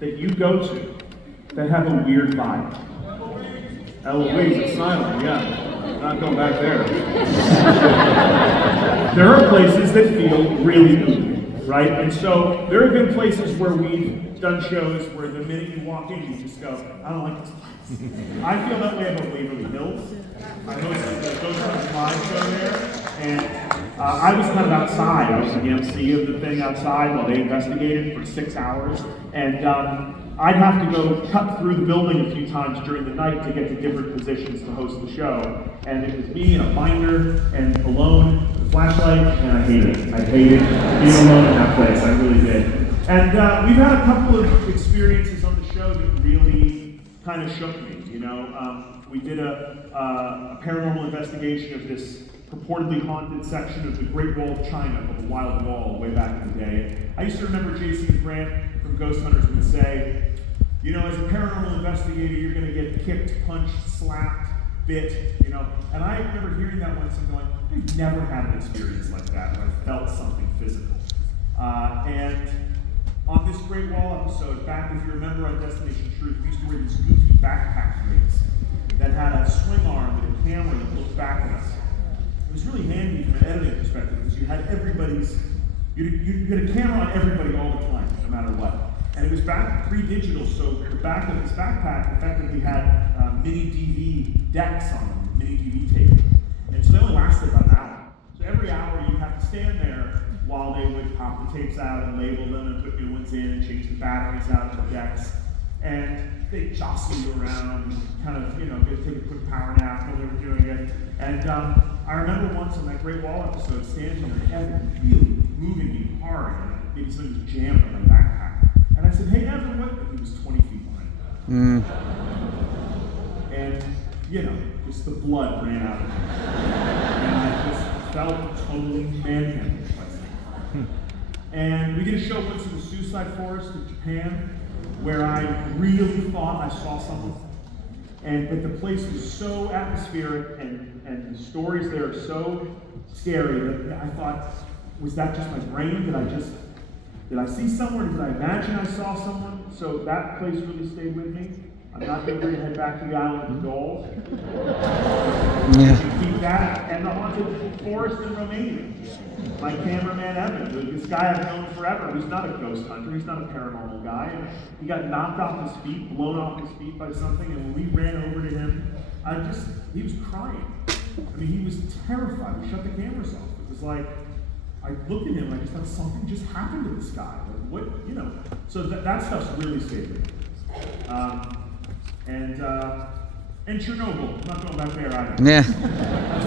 that you go to that have a weird vibe? Eloise is smiling, yeah. Not going back there. There are places that feel really moving, right? And so there have been places where we've done shows where the minute you walk in, you just go, I don't like this place. I feel that way about Waverly Hills. I hosted the Ghost Hunters live show there, and I was kind of outside. I was the MC of the thing outside while they investigated for 6 hours, and I'd have to go cut through the building a few times during the night to get to different positions to host the show. And it was me in a binder and alone with a flashlight, and I hated it. I hated being alone in that place. I really did. And we've had a couple of experiences on the show that really kind of shook me. You know, we did a paranormal investigation of this purportedly haunted section of the Great Wall of China, called the Wild Wall, way back in the day. I used to remember J.C. and Grant from Ghost Hunters would say, you know, as a paranormal investigator, you're going to get kicked, punched, slapped, bit, you know. And I remember hearing that once and going, I've never had an experience like that where I felt something physical. And on this Great Wall episode, back, if you remember on Destination Truth, we used to wear these goofy backpack rigs that had a swing arm with a camera that looked back at us. It was really handy from an editing perspective because you had you had a camera on everybody all the time, no matter what. And it was back pre-digital, so the back of this backpack effectively had mini DV decks on them, mini DV tape. And so they only lasted about an hour. So every hour you'd have to stand there while they would pop the tapes out and label them and put new ones in and change the batteries out of the decks. And they jostle you around and kind of, you know, take a quick power nap while they were doing it. And I remember once on that Great Wall episode, standing there, Evan really moving me hard, and maybe something was jammed on my backpack. And I said, hey, Evan, what? And he was 20 feet behind me. And, you know, just the blood ran out of me. And I just felt totally manhandled by something. And we did a show once in the Suicide Forest in Japan, where I really thought I saw something. But the place was so atmospheric, and the stories there are so scary that I thought, was that just my brain? Did I see someone? Did I imagine I saw someone? So that place really stayed with me. I'm not getting ready to head back to the Island of Gold. Yeah. Keep that, and the haunted forest in Romania. My cameraman Evan, this guy I've known forever, who's not a ghost hunter, he's not a paranormal guy, and he got knocked off his feet, blown off his feet by something, and when we ran over to him, he was crying. I mean, he was terrified. We shut the cameras off. It was like, I looked at him and I just thought something just happened to this guy. Like, what, you know? So that stuff's really stayed with me. And Chernobyl, I'm not going back there either. Yeah. That's